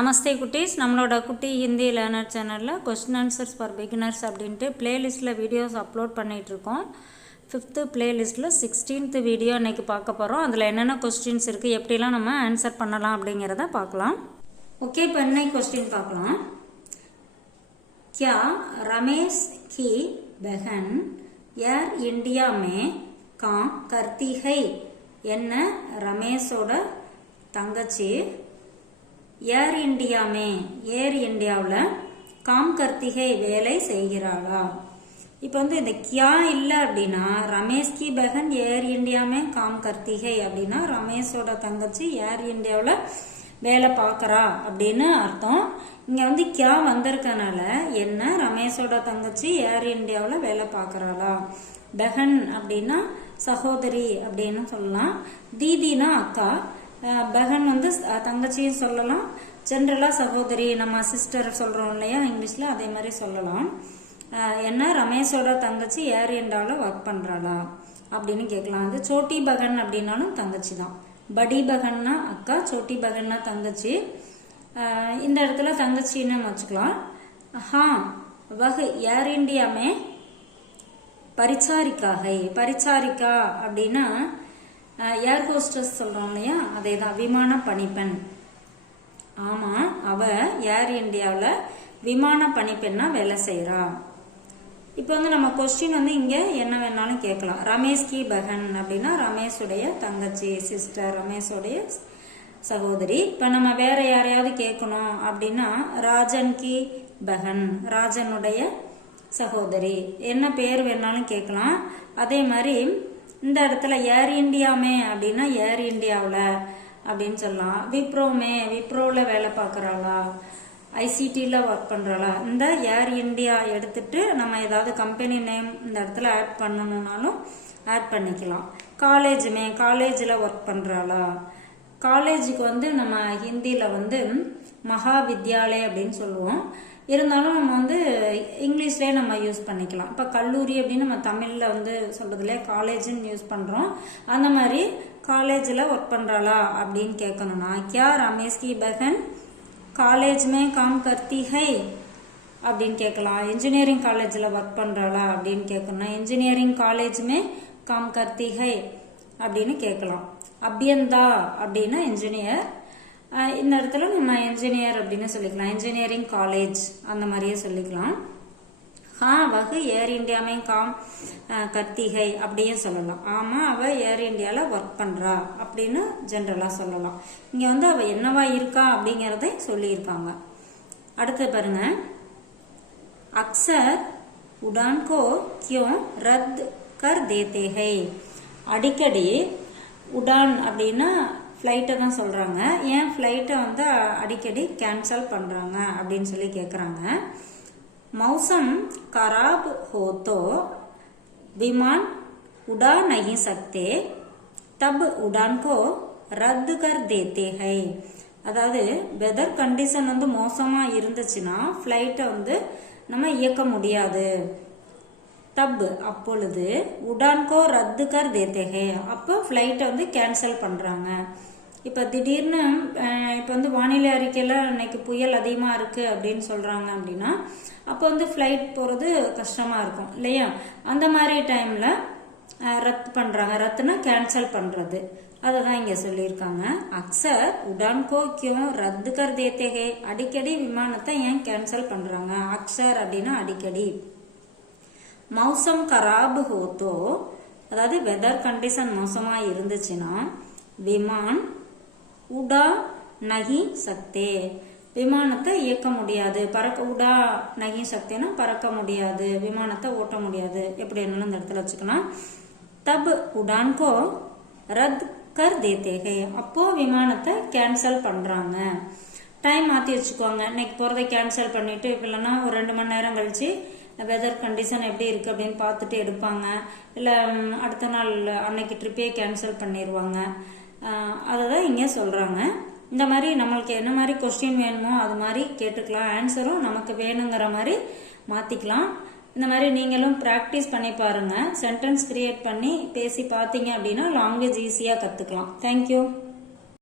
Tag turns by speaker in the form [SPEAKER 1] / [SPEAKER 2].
[SPEAKER 1] நமஸ்தே குட்டீஸ் நம்மளோட குட்டி ஹிந்தி லேர்னர் சேனலில் கொஸ்டின் ஆன்சர்ஸ் ஃபார் பிகினர்ஸ் அப்படின்ட்டு பிளேலிஸ்ட்டில் வீடியோஸ் அப்லோட் பண்ணிகிட்ருக்கோம் ஃபிஃப்த்து பிளேலிஸ்ட்டில் சிக்ஸ்டீன்த்து வீடியோ இன்றைக்கி பார்க்க போகிறோம் அதில் என்னென்ன கொஸ்டின்ஸ் இருக்குது எப்படிலாம் நம்ம ஆன்சர் பண்ணலாம் அப்படிங்கிறத பார்க்கலாம் ஓகே இப்போ இன்னைக்கு கொஸ்டின் பார்க்கலாம் क्या रमेश की बहन एयर इंडिया में काम करती है என்ன ரமேஷோட தங்கச்சி ஏர் இண்டியாமே ஏர் இந்தியாவில் காம் கர்த்திகை வேலை செய்கிறாளா? இப்போ வந்து இந்த கியா இல்லை அப்படின்னா ரமேஷ் கி பெகன் ஏர் இந்தியாமே காம் கர்த்திகை அப்படின்னா ரமேஷோட தங்கச்சி ஏர் இந்தியாவில் வேலை பார்க்குறா அப்படின்னு அர்த்தம். இங்கே வந்து கியா வந்திருக்கனால என்ன ரமேஷோட தங்கச்சி ஏர் இந்தியாவில் வேலை பார்க்குறாளா? பெஹன் அப்படின்னா சகோதரி அப்படின்னு சொல்லலாம். தீதினா அக்கா பெஹன் வந்து தங்கச்சியும் சொல்லலாம். ஜென்ரலாக சகோதரி நம்ம சிஸ்டர் சொல்கிறோம் இல்லையா இங்கிலீஷில்? அதே மாதிரி சொல்லலாம். என்ன? ரமேஷோட தங்கச்சி ஏர் இந்தியாவில் ஒர்க் பண்ணுறாளா அப்படின்னு கேட்கலாம். அது சோட்டி பகன் அப்படின்னாலும் தங்கச்சி தான். படி பகன்னா அக்கா சோட்டி பகன்னா தங்கச்சி. இந்த இடத்துல தங்கச்சின்னு வச்சுக்கலாம். ஹா வகு ஏர் இந்தியாமே பரிச்சாரிக்காகை பரிச்சாரிக்கா அப்படின்னா ஏர் ஹோஸ்டஸ் சொல்கிறோம் இல்லையா? அதே தான் விமான பணிப்பெண். ஆமாம் அவ ஏர் இந்தியாவில் விமான பணிப்பெண்ணாக வேலை செய்கிறா இப்போ வந்து நம்ம கொஸ்டின் வந்து இங்கே என்ன வேணாலும் கேட்கலாம். ரமேஷ் கி பகன் அப்படின்னா ரமேஷுடைய தங்கச்சி சிஸ்டர் ரமேஷுடைய சகோதரி. இப்போ நம்ம வேற யாரையாவது கேட்கணும் அப்படின்னா ராஜன் கி பகன் ராஜனுடைய சகோதரி. என்ன பேர் வேணாலும் கேட்கலாம். அதே மாதிரி இந்த இடத்துல ஏர் இந்தியாமே அப்படின்னா ஏர் இந்தியாவில் அப்படின்னு சொல்லலாம். விப்ரோமே விப்ரோவில் வேலை பார்க்குறாளா? ஐசிடியில் ஒர்க் பண்ணுறாளா இந்த ஏர் இந்தியா எடுத்துட்டு நம்ம ஏதாவது கம்பெனி நேம் இந்த இடத்துல ஆட் பண்ணணுன்னாலும் ஆட் பண்ணிக்கலாம். காலேஜுமே காலேஜில் ஒர்க் பண்ணுறாளா காலேஜுக்கு வந்து நம்ம ஹிந்தியில் வந்து மகா வித்யாலய அப்படின்னு சொல்லுவோம். இருந்தாலும் நம்ம வந்து இங்கிலீஷ்லேயே நம்ம யூஸ் பண்ணிக்கலாம். இப்போ கல்லூரி அப்படின்னு நம்ம தமிழில் வந்து சொல்கிறதுல காலேஜுன்னு யூஸ் பண்ணுறோம் அந்த மாதிரி காலேஜில் ஒர்க் பண்ணுறாளா அப்படின்னு கேட்கணும்னா கியா ரமேஷ் கி பகன் காலேஜ் மே காம் கர்த்தி ஹை அப்படின்னு கேட்கலாம் இன்ஜினியரிங் காலேஜில் ஒர்க் பண்ணுறாளா அப்படின்னு கேட்கணும்னா இன்ஜினியரிங் காலேஜுமே காம் கர்த்தி ஹை அப்படின்னு கேட்கலாம் அபியந்தா அப்படின்னா இன்ஜினியர் இந்த இடத்துல நம்ம இன்ஜினியர் அப்படின்னு சொல்லிக்கலாம். இன்ஜினியரிங் காலேஜ் அந்த மாதிரியே சொல்லிக்கலாம். ஹா வகு ஏர் இந்தியாமே காம் கத்திகை அப்படியும் சொல்லலாம். ஆமாம் அவள் ஏர் இந்தியாவில் ஒர்க் பண்ணுறா அப்படின்னு ஜென்ரலாக சொல்லலாம். இங்கே வந்து அவள் என்னவா இருக்கா அப்படிங்கிறத சொல்லியிருக்காங்க. அடுத்து பாருங்க. அக்சர் உடான் கோ கியோ ரத் கர் தேத்தேகை. அடிக்கடி உடான் அப்படின்னா ஃப்ளைட்டை தான் சொல்கிறாங்க ஏன் ஃப்ளைட்டை வந்து அடிக்கடி கேன்சல் பண்ணுறாங்க அப்படின்னு சொல்லி கேட்குறாங்க மௌசம் கராப் ஹோத்தோ விமான் உடான் நகி சக்தே தப் உடான்கோ ரத்து கர் தேத்தே அதாவது வெதர் கண்டிஷன் வந்து மோசமாக இருந்துச்சுன்னா ஃப்ளைட்டை வந்து நம்ம இயக்க முடியாது. தப் அப்பொழுது உடான்கோ ரத்து கர் தேத்தேகே. அப்போ ஃப்ளைட்டை வந்து கேன்சல் பண்ணுறாங்க இப்போ திடீர்னு இப்போ வந்து வானிலை அறிக்கையில் இன்னைக்கு புயல் அதிகமாக இருக்குது அப்படின்னு சொல்கிறாங்க அப்படின்னா அப்போ வந்து ஃப்ளைட் போகிறது கஷ்டமாக இருக்கும் இல்லையா? அந்த மாதிரி டைமில் ரத்து பண்ணுறாங்க ரத்துனா கேன்சல் பண்ணுறது அதை தான் இங்கே சொல்லியிருக்காங்க. அக்சர் உடான்கோ கோக்கியம் ரத்து கர் தேத்தேகே. அடிக்கடி விமானத்தை ஏன் கேன்சல் பண்ணுறாங்க அக்சர் அப்படின்னா அடிக்கடி. மௌசம் கராப் ஹோத்தோ. அதாவது வெதர் கண்டிஷன் மோசமாக இருந்துச்சுன்னா விமான் உடா நகி சக்தே. விமானத்தை இயக்க முடியாது. பறக்க உடா நகி சக்தினா பறக்க முடியாது. விமானத்தை ஓட்ட முடியாது. எப்படி என்ன இந்த இடத்துல வச்சுக்கலாம். தப் உடான்கோ ரத் கர் தேத்தேகே. அப்போ விமானத்தை கேன்சல் பண்றாங்க. டைம் மாத்தி வச்சுக்கோங்க. இன்னைக்கு போறதை கேன்சல் பண்ணிட்டு இல்லைன்னா ஒரு ரெண்டு மணி நேரம் கழிச்சு வெதர் கண்டிஷன் எப்படி இருக்குது அப்படின்னு பார்த்துட்டு எடுப்பாங்க. இல்லை அடுத்த நாள் அன்னைக்கு ட்ரிப்பே கேன்சல் பண்ணிடுவாங்க அதை தான் இங்கே சொல்கிறாங்க இந்த மாதிரி நம்மளுக்கு என்ன மாதிரி கொஸ்டின் வேணுமோ அது மாதிரி கேட்டுக்கலாம். ஆன்சரும் நமக்கு வேணுங்கிற மாதிரி மாற்றிக்கலாம் இந்த மாதிரி நீங்களும் ப்ராக்டிஸ் பண்ணி பாருங்கள் சென்டென்ஸ் கிரியேட் பண்ணி பேசி பார்த்தீங்க அப்படின்னா லாங்குவேஜ் ஈஸியாக கற்றுக்கலாம் தேங்க்யூ